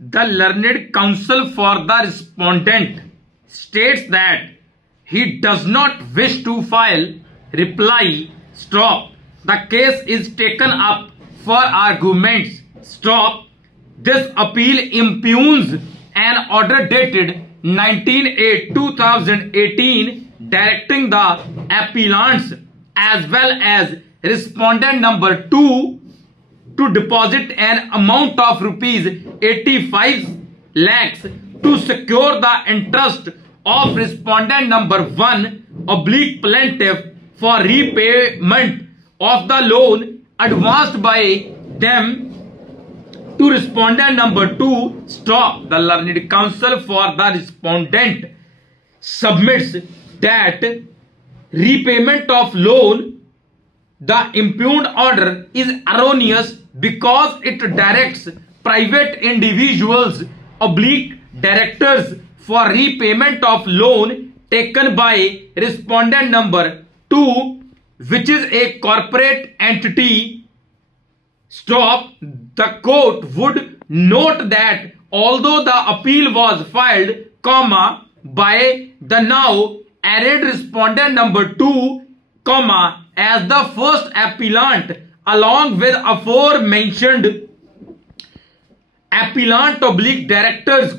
The learned counsel for the respondent states that he does not wish to file reply. Stop. The case is taken up for arguments. Stop. This appeal impugns an order dated 19/8/2018 directing the appellants as well as respondent number 2 to deposit an amount of rupees 85 lakhs to secure the interest of respondent number 1 oblique plaintiff for repayment of the loan advanced by them to respondent number 2. Stop. The learned counsel for the respondent submits that repayment of loan, the impugned order, is erroneous because it directs private individuals oblique directors for repayment of loan taken by respondent number 2, which is a corporate entity. Stop. The court would note that although the appeal was filed, by the now added respondent number 2, as the first appellant, along with aforementioned appellant oblique directors,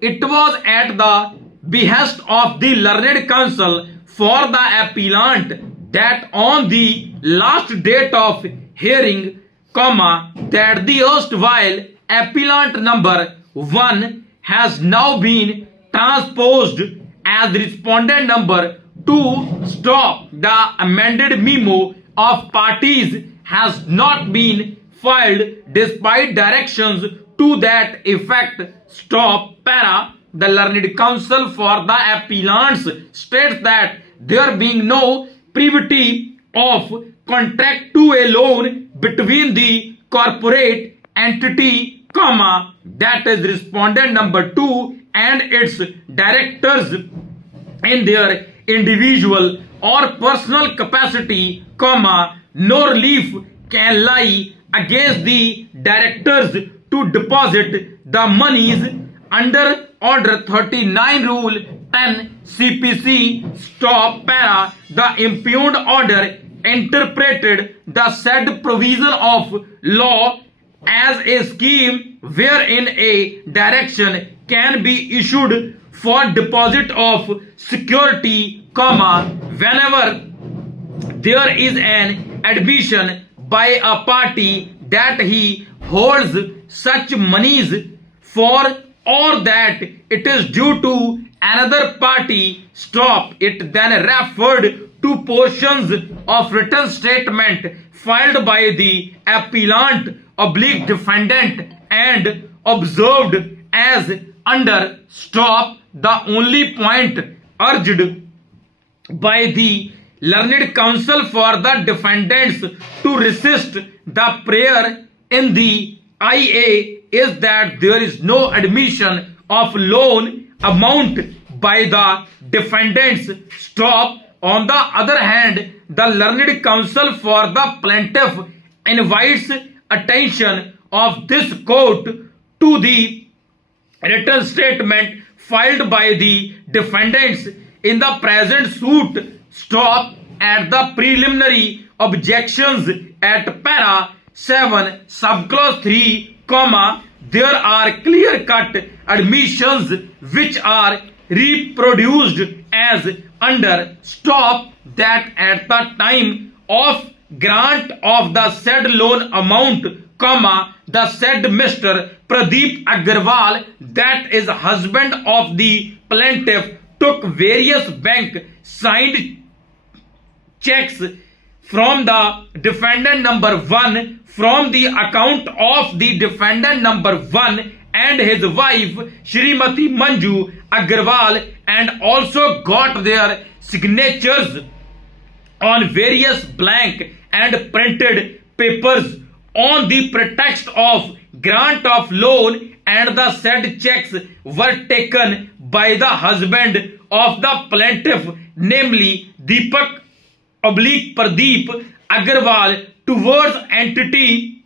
it was at the behest of the learned counsel for the appellant that on the last date of hearing, that the erstwhile appellant number 1 has now been transposed as respondent number 2. Stop. The amended memo of parties has not been filed despite directions to that effect. Stop. Para. The learned counsel for the appellants states that there being no privity of contract to a loan between the corporate entity, that is respondent number 2 and its directors in their individual or personal capacity, no relief can lie against the directors to deposit the monies under Order 39 Rule 10 CPC. Stop. Para. The impugned order interpreted the said provision of law as a scheme wherein a direction can be issued for deposit of security, whenever there is an admission by a party that he holds such monies for or that it is due to another party. Stop. It then referred to portions of written statement filed by the appellant oblique defendant and observed as under. Stop. The only point urged by the learned counsel for the defendants to resist the prayer in the IA is that there is no admission of loan amount by the defendants. Stop. On the other hand, the learned counsel for the plaintiff invites attention of this court to the written statement filed by the defendants in the present suit. Stop. At the preliminary objections at para 7 subclause 3, there are clear-cut admissions which are reproduced as under. Stop. That at the time of grant of the said loan amount, the said Mr. Pradeep Agarwal, that is husband of the plaintiff, took various bank signed checks from the defendant number 1 from the account of the defendant number 1 and his wife Shrimati Manju Agarwal, and also got their signatures on various blank and printed papers on the pretext of grant of loan, and the said checks were taken by the husband of the plaintiff, namely Deepak oblique Pradeep Agarwal, towards entity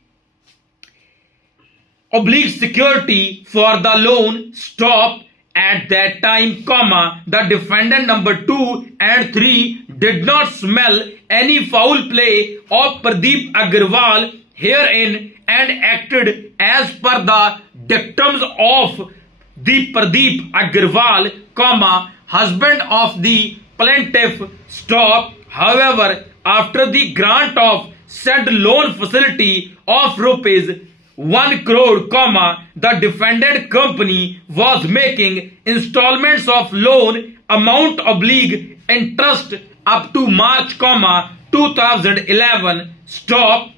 oblique security for the loan, stop. At that time, comma, the defendant number 2 and 3 did not smell any foul play of Pradeep Agarwal herein and acted as per the dictums of the Pradeep Agarwal, comma, husband of the plaintiff, stop. However, after the grant of said loan facility of rupees 1 crore, comma, the defendant company was making installments of loan amount oblique interest up to March, comma, 2011, stop.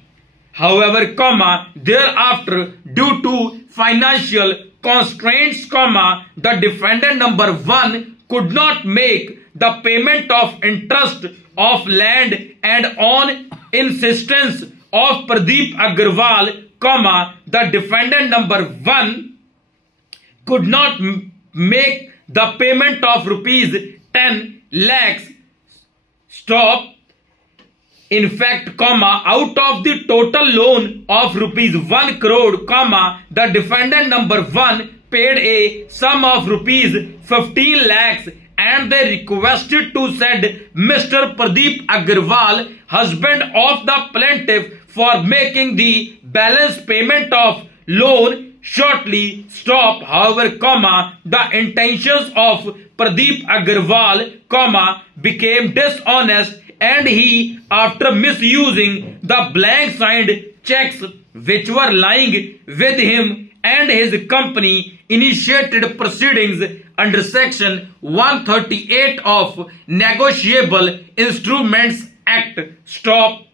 However, comma, thereafter, due to financial constraints, comma, the defendant number 1 could not make the payment of interest of land and on insistence of Pradeep Agarwal, comma, the defendant number 1 could not make the payment of rupees 10 lakhs, stop. In fact, comma, out of the total loan of rupees 1 crore, comma, the defendant number 1 paid a sum of rupees 15 lakhs and they requested to said Mr. Pradeep Agarwal, husband of the plaintiff, for making the balance payment of loan shortly, stop. However, comma, the intentions of Pradeep Agarwal, comma, became dishonest and he, after misusing the blank signed checks which were lying with him and his company, initiated proceedings under section 138 of Negotiable Instruments Act, stop.